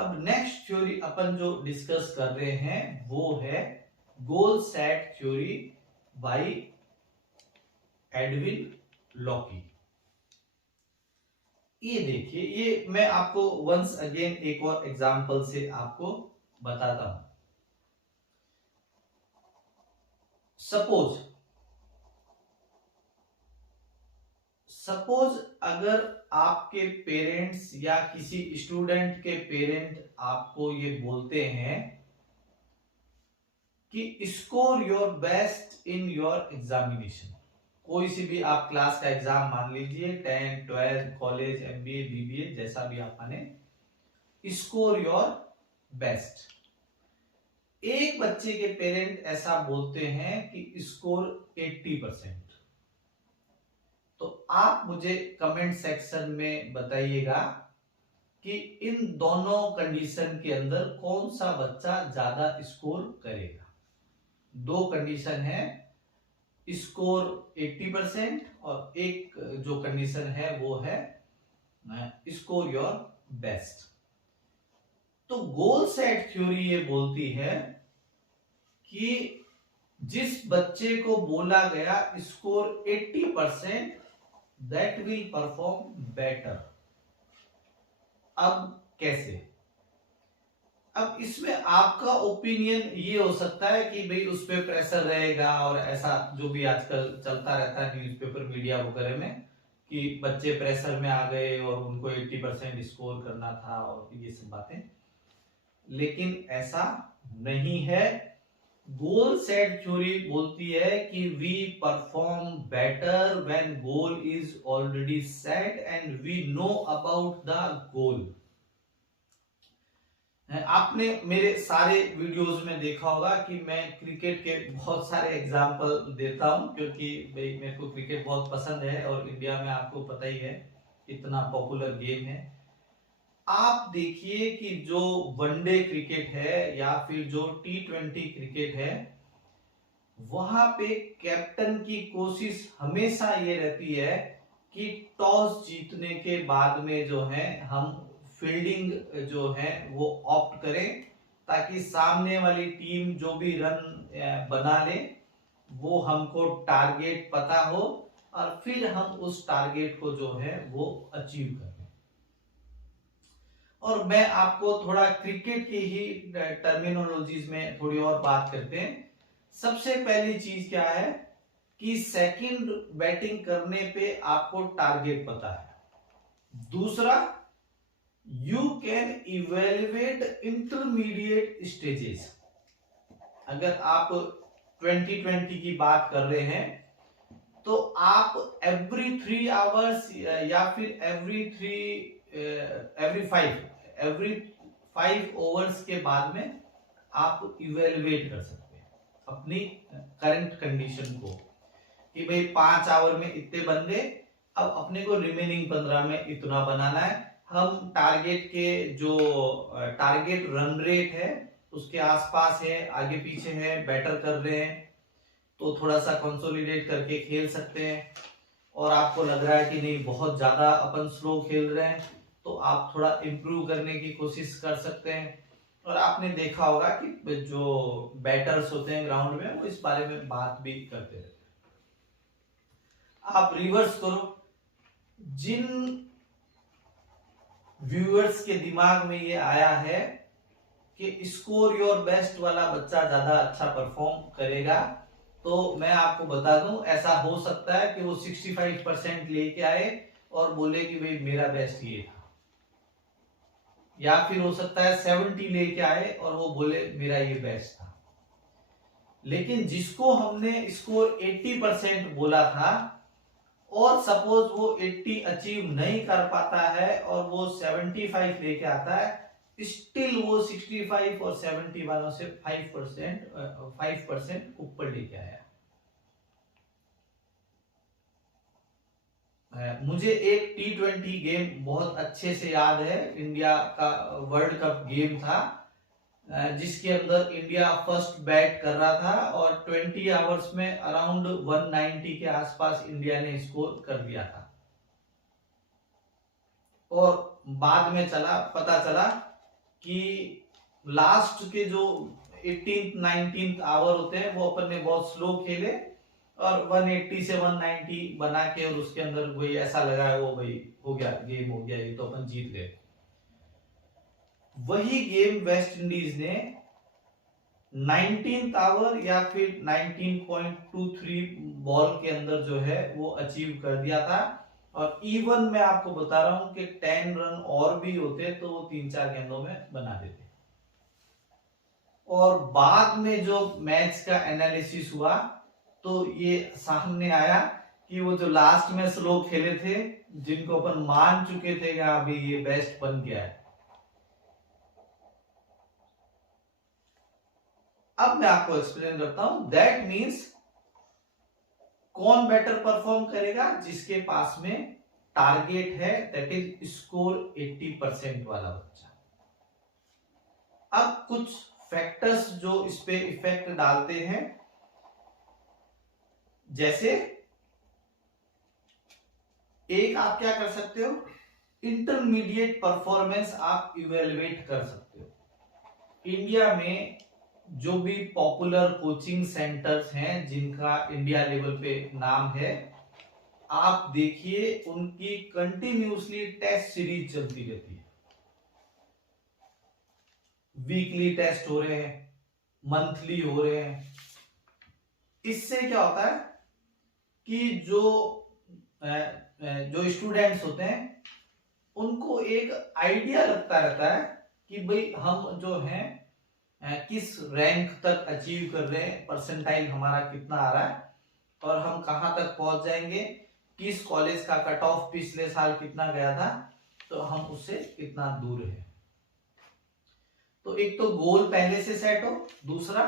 अब next theory अपन जो discuss कर रहे हैं वो है goal set theory by Edwin Locke. ये देखिए, ये मैं आपको वंस अगेन एक और एग्जांपल से आपको बताता हूं। सपोज अगर आपके पेरेंट्स या किसी स्टूडेंट के पेरेंट आपको ये बोलते हैं कि score your best in your examination. कोई सी भी आप क्लास का एग्जाम मान लीजिए, 10, 12, कॉलेज, एमबीए, बीबीए, जैसा भी आप माने, स्कोर योर बेस्ट। एक बच्चे के पेरेंट ऐसा बोलते हैं कि स्कोर 80%। तो आप मुझे कमेंट सेक्शन में बताइएगा कि इन दोनों कंडीशन के अंदर कौन सा बच्चा ज्यादा स्कोर करेगा। दो कंडीशन है, स्कोर 80% और एक जो कंडीशन है वो है स्कोर योर बेस्ट। तो गोल सेट थ्योरी ये बोलती है कि जिस बच्चे को बोला गया score 80%, that will perform better. अब कैसे? अब इसमें आपका ओपिनियन ये हो सकता है कि भाई उस पर प्रेशर रहेगा, और ऐसा जो भी आजकल चलता रहता है न्यूज़पेपर मीडिया वगैरह में कि बच्चे प्रेशर में आ गए और उनको 80% स्कोर करना था और ये सब बातें। लेकिन ऐसा नहीं है। गोल सेट थ्योरी बोलती है कि we perform better when goal is already set and we know about the goal. आपने मेरे सारे वीडियोस में देखा होगा कि मैं क्रिकेट के बहुत सारे एग्जांपल देता हूं, क्योंकि भाई मेरे को क्रिकेट बहुत पसंद है और इंडिया में आपको पता ही है इतना पॉपुलर गेम है। आप देखिए कि जो वनडे क्रिकेट है या फिर जो T20 क्रिकेट है, वहां पे कैप्टन की कोशिश हमेशा ये रहती है कि टॉस जीतने के बाद में जो है हम फील्डिंग जो है वो ऑप्ट करें, ताकि सामने वाली टीम जो भी रन बना ले वो हमको टारगेट पता हो और फिर हम उस टारगेट को जो है वो अचीव करें। और मैं आपको थोड़ा क्रिकेट की ही टर्मिनोलॉजीज में थोड़ी और बात करते हैं। सबसे पहली चीज क्या है कि सेकंड बैटिंग करने पे आपको टारगेट पता है। दूसरा, you can evaluate intermediate stages. अगर आप 2020 की बात कर रहे हैं तो आप एवरी 3 आवर्स या फिर एवरी 5 ओवर्स के बाद में आप इवेल्युएट कर सकते हैं अपनी करंट कंडीशन को कि भाई 5 आवर में इतने बन गए, अब अपने को रिमेनिंग 15 में इतना बनाना है। हम टारगेट के जो टारगेट रन रेट है उसके आसपास है, आगे पीछे है, बैटर कर रहे हैं तो थोड़ा सा कंसोलिडेट करके खेल सकते हैं। और आपको लग रहा है कि नहीं बहुत ज्यादा अपन स्लो खेल रहे हैं तो आप थोड़ा इंप्रूव करने की कोशिश कर सकते हैं। और आपने देखा होगा कि जो बैटर्स होते हैं ग्राउंड में वो इस बारे में बात भी करते रहते हैं। आप रिवर्स करो, जिन व्यूअर्स के दिमाग में ये आया है कि स्कोर योर बेस्ट वाला बच्चा ज्यादा अच्छा परफॉर्म करेगा, तो मैं आपको बता दूं ऐसा हो सकता है कि वो 65% लेके आए और बोले कि भाई मेरा बेस्ट ये था, या फिर हो सकता है 70 लेके आए और वो बोले मेरा ये बेस्ट था। लेकिन जिसको हमने स्कोर 80% बोला था और सपोज वो 80 अचीव नहीं कर पाता है और वो 75 लेके आता है, स्टिल वो 65 और 70 वालों से 5% ऊपर लेके आया। मुझे एक T20 गेम बहुत अच्छे से याद है, इंडिया का वर्ल्ड कप गेम था जिसके अंदर इंडिया फर्स्ट बैट कर रहा था और 20 आवर्स में अराउंड 190 के आसपास इंडिया ने स्कोर कर दिया था। और बाद में पता चला कि लास्ट के जो 18th 19th आवर होते हैं वो अपन ने बहुत स्लो खेले और 180 से 190 बना के और उसके अंदर कोई ऐसा लगा है वो भाई हो गया, गेम हो गया, ये तो अपन जीत गए। वही गेम वेस्ट इंडीज ने 19th आवर या फिर 19.23 बॉल के अंदर जो है वो अचीव कर दिया था। और इवन मैं आपको बता रहा हूं कि 10 रन और भी होते तो वो 3-4 गेंदों में बना देते। और बाद में जो मैच का एनालिसिस हुआ तो ये सामने आया कि वो जो लास्ट में स्लो खेले थे, जिनको अपन मान चुके थे कि अभी ये बेस्ट बन गया है, अब मैं आपको एक्सप्लेन करता हूं। दैट मीन्स कौन बेटर परफॉर्म करेगा, जिसके पास में टारगेट है, दैट इज स्कोर 80% वाला बच्चा। अब कुछ फैक्टर्स जो इस पे इफेक्ट डालते हैं, जैसे एक आप क्या कर सकते हो, इंटरमीडिएट परफॉर्मेंस आप इवेलुएट कर सकते हो। इंडिया में जो भी पॉपुलर कोचिंग सेंटर्स हैं जिनका इंडिया लेवल पे नाम है, आप देखिए उनकी कंटिन्यूसली टेस्ट सीरीज चलती रहती है। वीकली टेस्ट हो रहे हैं, मंथली हो रहे हैं। इससे क्या होता है कि जो स्टूडेंट्स होते हैं उनको एक आइडिया लगता रहता है कि भाई हम जो हैं किस रैंक तक अचीव कर रहे हैं, परसेंटाइल हमारा कितना आ रहा है और हम कहां तक पहुंच जाएंगे, किस कॉलेज का कट ऑफ पिछले साल कितना गया था, तो हम उससे कितना दूर है। तो एक तो गोल पहले से सेट हो, दूसरा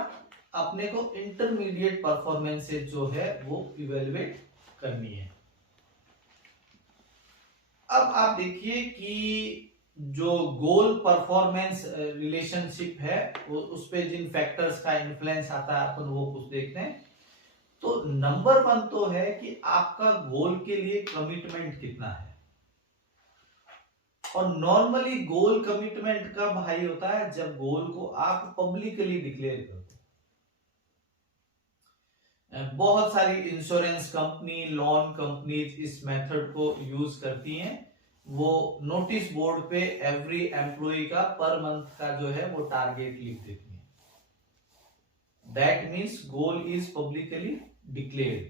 अपने को इंटरमीडिएट परफॉर्मेंस से जो है वो इवेलुएट करनी है। अब आप देखिए कि जो गोल परफॉर्मेंस रिलेशनशिप है वो उस पे जिन फैक्टर्स का इन्फ्लुएंस आता है अपन वो कुछ देखते हैं। तो नंबर 1 तो है कि आपका गोल के लिए कमिटमेंट कितना है। और नॉर्मली गोल कमिटमेंट कब हाई होता है, जब गोल को आप पब्लिकली डिक्लेयर करते हैं। बहुत सारी इंश्योरेंस कंपनी, लोन कंपनीज इस मेथड को यूज करती हैं। वो नोटिस बोर्ड पे एवरी एम्प्लॉय का पर मंथ का जो है वो टारगेट लिख देती है। That means goal is publicly declared.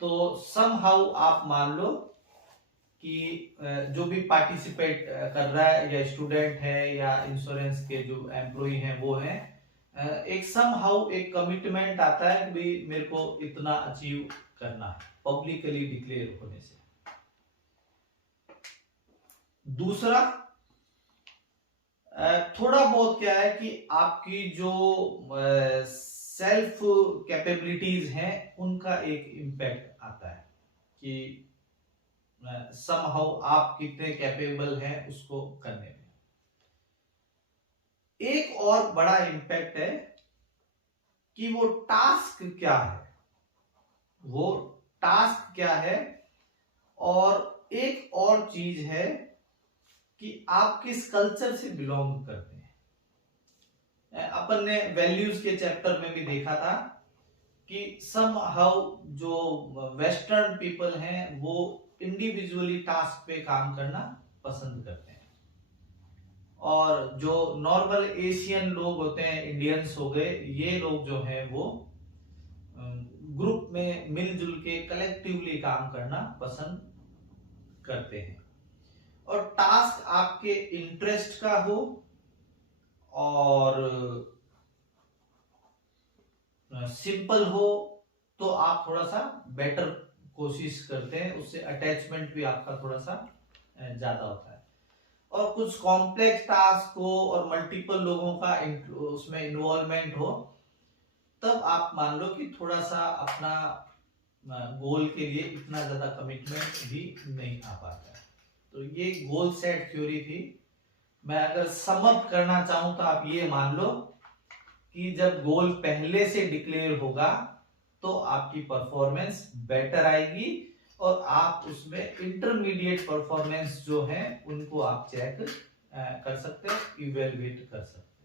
तो समहाउ आप मान लो कि जो भी पार्टिसिपेट कर रहा है, या स्टूडेंट है या इंश्योरेंस के जो एम्प्लॉय हैं वो हैं, एक समहाउ एक कमिटमेंट आता है कि भाई मेरे को इतना अचीव करना है पब्लिकली डिक्लेयर होने से। दूसरा थोड़ा बहुत क्या है कि आपकी जो सेल्फ कैपेबिलिटीज हैं उनका एक इम्पैक्ट आता है कि समहाउ आप कितने कैपेबल हैं उसको करने में। एक और बड़ा इम्पैक्ट है कि वो टास्क क्या है, वो टास्क क्या है। और एक और चीज है कि आप किस कल्चर से बिलोंग करते हैं। अपन ने वैल्यूज के चैप्टर में भी देखा था कि समहाउ जो वेस्टर्न पीपल हैं वो इंडिविजुअली टास्क पे काम करना पसंद करते हैं, और जो नॉर्मल एशियन लोग होते हैं, इंडियंस हो गए, ये लोग जो हैं वो ग्रुप में मिलजुल के कलेक्टिवली काम करना पसंद करते हैं। और टास्क आपके इंटरेस्ट का हो और सिंपल हो तो आप थोड़ा सा बेटर कोशिश करते हैं, उससे अटैचमेंट भी आपका थोड़ा सा ज्यादा होता है। और कुछ कॉम्प्लेक्स टास्क हो और मल्टीपल लोगों का उसमें इन्वॉल्वमेंट हो, तब आप मान लो कि थोड़ा सा अपना गोल के लिए इतना ज्यादा कमिटमेंट भी नहीं आ पाता है। तो ये गोल सेट थ्योरी थी। मैं अगर सम अप करना चाहूं तो आप ये मान लो कि जब गोल पहले से डिक्लेयर होगा तो आपकी परफॉर्मेंस बेटर आएगी और आप उसमें इंटरमीडिएट परफॉर्मेंस जो है उनको आप चेक कर सकते हैं, इवेलुएट कर सकते हैं।